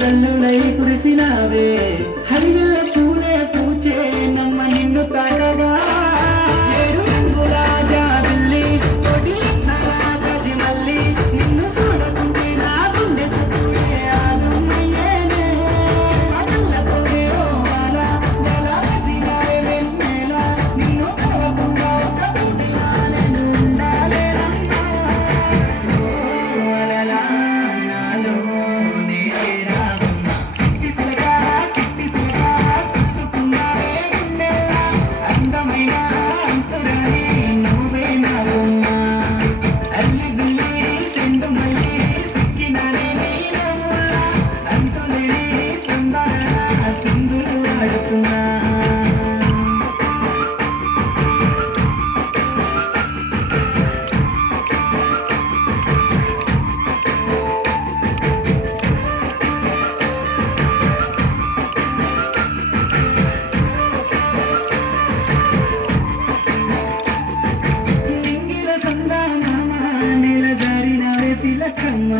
జల్లులై కురిసినావే హరివిల్ల పూలే పూచే నమ్మ నిన్ను తాకగా ఏడు రంగుల జాబిల్లి కోటి రత్నాల జాజిమల్లి నిన్ను చూడకుంటే నా గుండె సప్పుడే ఆగమయ్యేనే అటల్లతోనే ఓ వాల నెల వేసినావే వెన్నెల నిన్ను కోరకుండా ఒక పూటలా నేను ఉండాలేనమ్మా ఓ అలలా నాలో నేనే రావమ్మా సిట్టి సిలక సిట్టుకున్నావే గుండెలా అందమైన అంతురాని నువ్వే నా బొమ్మ అల్లి బిల్లి సెండు మల్లి సిక్కినానే నీ నవ్వుల అంతులేని సంబరాల సింధులు ఆడుతున్నా నింగిల సందా మామ నెల జారిన వేసిలకమ్మ